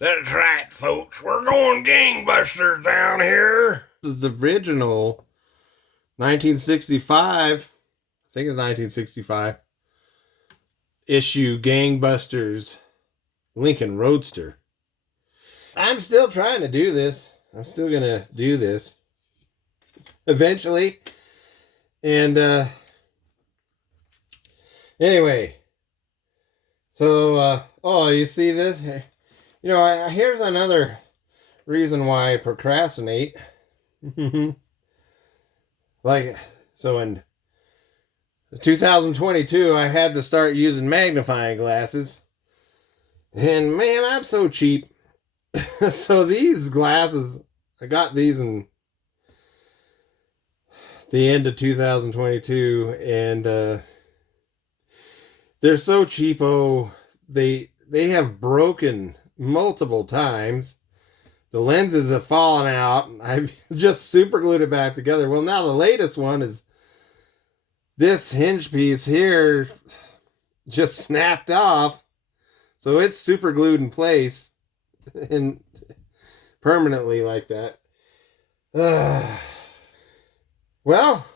That's right, folks. We're going gangbusters down here. This is the original 1965, I think it's 1965, issue Gangbusters Lincoln Roadster. I'm still trying to do this. I'm still going to do this eventually. And anyway, so, oh, you see this? You know, here's another reason why I procrastinate. Like, so in 2022, I had to start using magnifying glasses. And man, I'm so cheap. So these glasses, I got these in the end of 2022, and they're so cheapo. They have broken multiple times. The lenses have fallen out. I've just super glued it back together. Well, now the latest one is this hinge piece here just snapped off. So it's super glued in place and permanently like that. Well,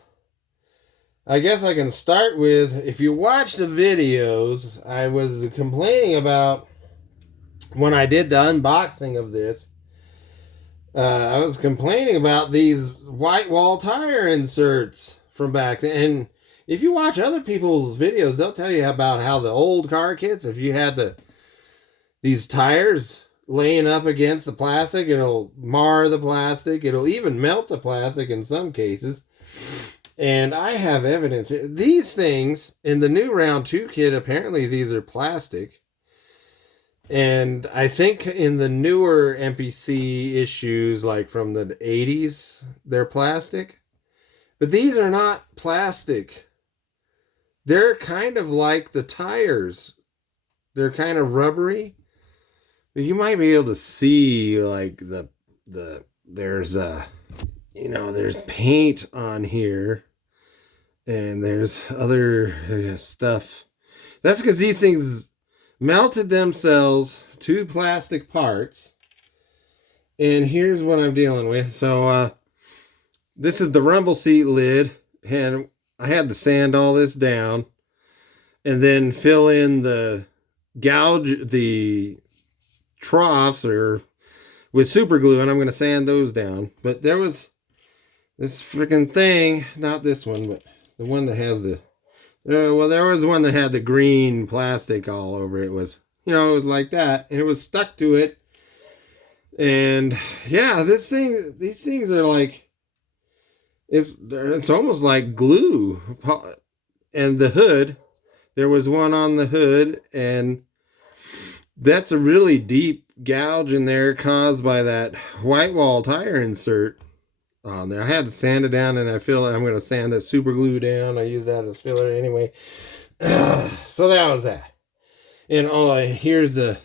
I guess I can start with, if you watch the videos, I was complaining about when I did the unboxing of this. I was complaining about these white wall tire inserts from back then. And if you watch other people's videos, they'll tell you about how the old car kits, if you had these tires laying up against the plastic, it'll mar the plastic. It'll even melt the plastic in some cases. And I have evidence. These things in the new round 2 kit, apparently these are plastic. And I think in the newer MPC issues, like from the 80s, they're plastic. But these are not plastic. They're kind of like the tires. They're kind of rubbery. But you might be able to see like there's there's paint on here. And there's other stuff. That's because these things melted themselves to plastic parts. And here's what I'm dealing with. So this is the rumble seat lid. And I had to sand all this down. And then fill in the troughs with super glue. And I'm going to sand those down. But there was this freaking thing. Not this one, but the one that has there was one that had the green plastic all over it. It was, it was like that. And it was stuck to it. And yeah, these things are like, it's almost like glue. And the hood, there was one on the hood. And that's a really deep gouge in there caused by that white wall tire insert on there. I had to sand it down, and I feel like I'm going to sand that super glue down. I use that as filler anyway. So that was that. And here's a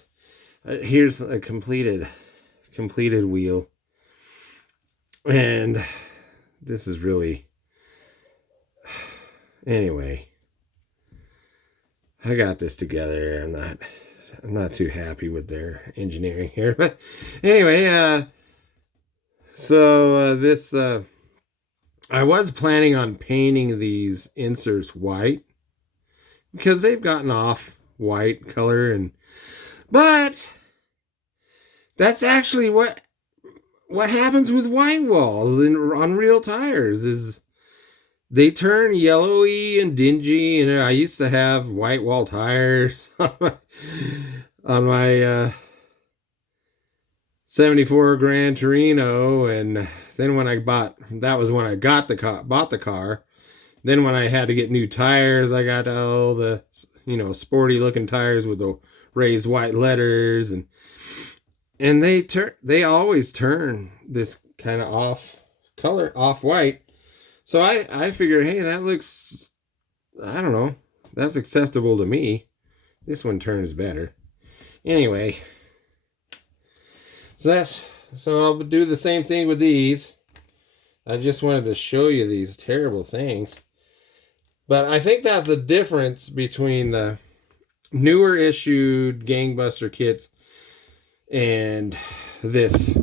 completed wheel. And this is really, anyway, I got this together. I'm not too happy with their engineering here, but anyway, so this, I was planning on painting these inserts white because they've gotten off white color, but that's actually what happens with white walls on real tires is they turn yellowy and dingy. And I used to have white wall tires on my 74 Gran Torino, and then when I bought the car. Then when I had to get new tires, I got all the sporty looking tires with the raised white letters, and they always turn this kind of off color, off white. So I figured, hey, that looks, I don't know, that's acceptable to me. This one turns better. Anyway, so I'll do the same thing with these. I just wanted to show you these terrible things. But I think that's the difference between the newer issued Gangbuster kits And this,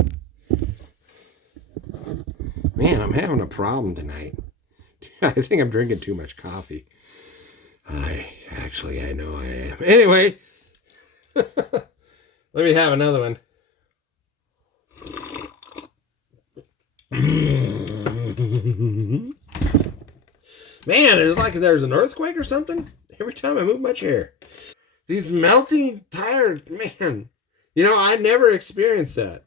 man, I'm having a problem tonight. I think I'm drinking too much coffee. I know I am. Anyway, let me have another one. Man, it's like there's an earthquake or something every time I move my chair. These melting tires, man. You know, I never experienced that.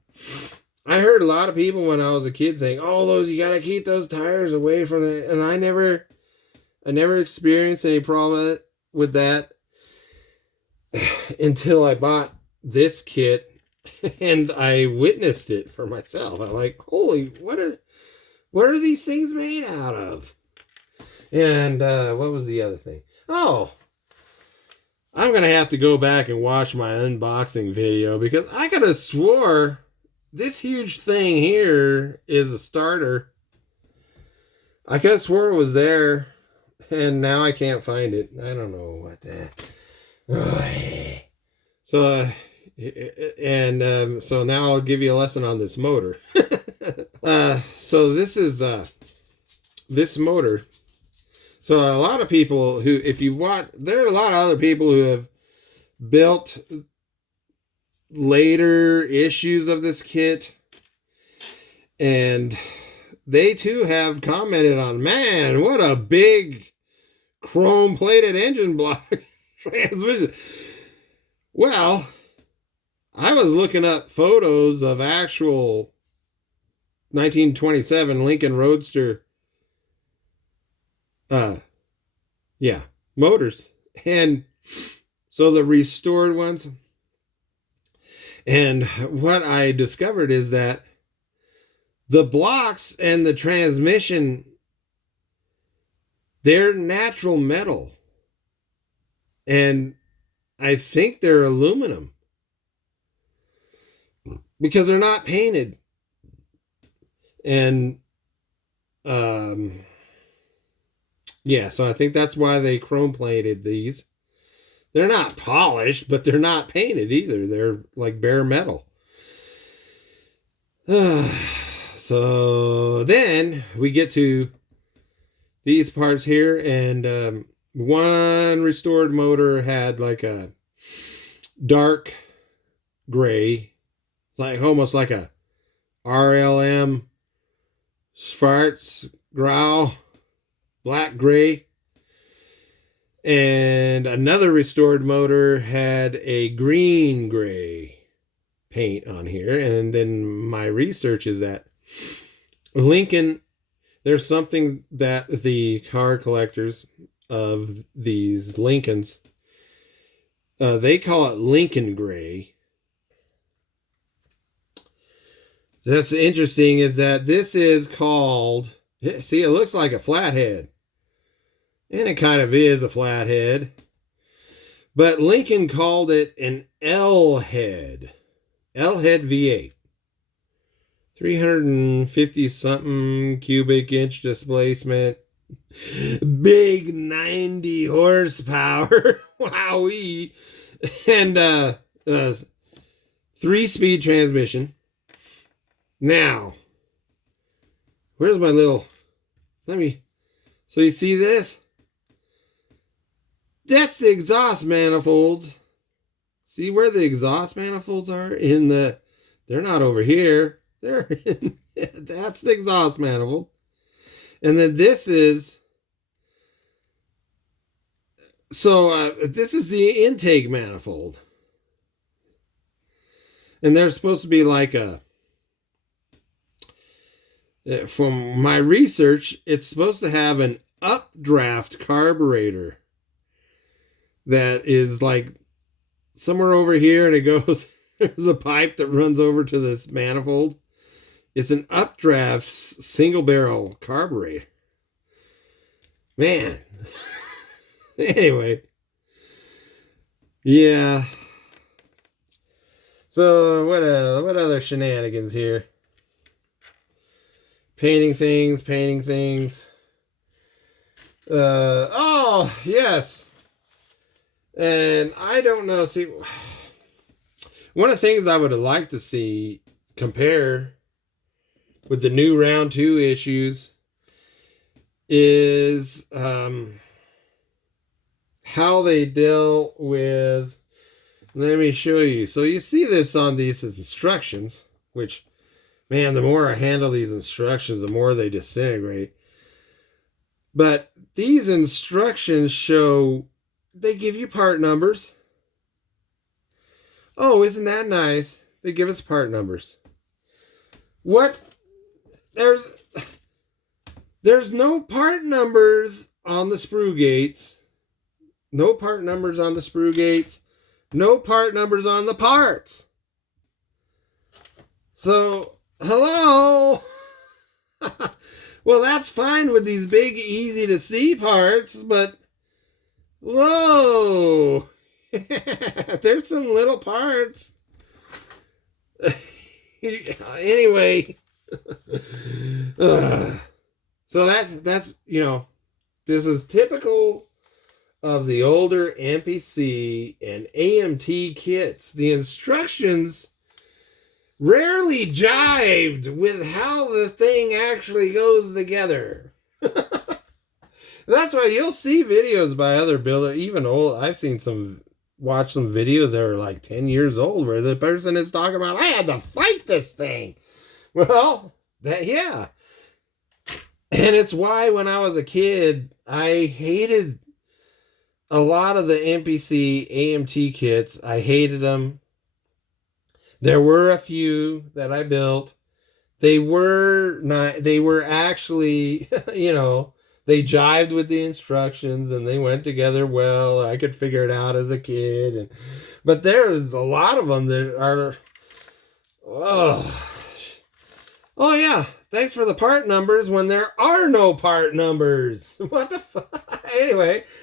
I heard a lot of people when I was a kid saying, "Oh, those you gotta keep those tires away from it," and I never experienced any problem with that until I bought this kit and I witnessed it for myself. I'm like, "Holy, what are these things made out of?" And what was the other thing? Oh, I'm gonna have to go back and watch my unboxing video because I could have swore this huge thing here is a starter. I could have swore it was there, and now I can't find it. I don't know what that. So, so now I'll give you a lesson on this motor. So this is this motor. So a lot of people who, if you watch, there are a lot of other people who have built later issues of this kit, and they too have commented on, man, what a big chrome plated engine block transmission. Well, I was looking up photos of actual 1927 Lincoln Roadster motors, and so the restored ones. And what I discovered is that the blocks and the transmission, they're natural metal. And I think they're aluminum because they're not painted. And yeah, so I think that's why they chrome plated these. They're not polished, but they're not painted either. They're like bare metal. So then we get to these parts here, and one restored motor had like a dark gray, like almost like a RLM Schwarz Grau, black gray. And another restored motor had a green gray paint on here. And then my research is that Lincoln, there's something that the car collectors of these Lincolns, they call it Lincoln gray. That's interesting is that this is called, see, it looks like a flathead. And it kind of is a flathead. But Lincoln called it an L-head. L-head V8. 350 something cubic inch displacement. Big 90 horsepower. Wowee. And 3-speed transmission. Now, where's my little, so you see this? That's the exhaust manifolds. See where the exhaust manifolds are? They're not over here. They're in, that's the exhaust manifold. And then this is, this is the intake manifold. And they're supposed to be like from my research, it's supposed to have an updraft carburetor that is like somewhere over here, and it goes, there's a pipe that runs over to this manifold. It's an updraft single barrel carburetor. Man. Anyway. Yeah. So what other shenanigans here? Painting things. Oh, yes. And I don't know, see, One of the things I would have liked to see compare with the new round 2 issues is how they dealt with. Let me show you. So you see this on these instructions, which, man, the more I handle these instructions, the more they disintegrate. But these instructions show, they give you part numbers. Oh, isn't that nice? They give us part numbers. What? There's no part numbers on the sprue gates. No part numbers on the sprue gates. No part numbers on the parts. So, hello? Well, that's fine with these big, easy to see parts, but whoa! There's some little parts. Anyway. So that's, you know, this is typical of the older MPC and AMT kits. The instructions rarely jived with how the thing actually goes together. That's why you'll see videos by other builders, even old. I've seen watch some videos that are like 10 years old where the person is talking about, I had to fight this thing. Well, yeah. And it's why when I was a kid, I hated a lot of the MPC AMT kits. I hated them. There were a few that I built. They were actually, you know, they jived with the instructions and they went together well. I could figure it out as a kid. But there's a lot of them that are, oh yeah, thanks for the part numbers when there are no part numbers. What the fuck? Anyway.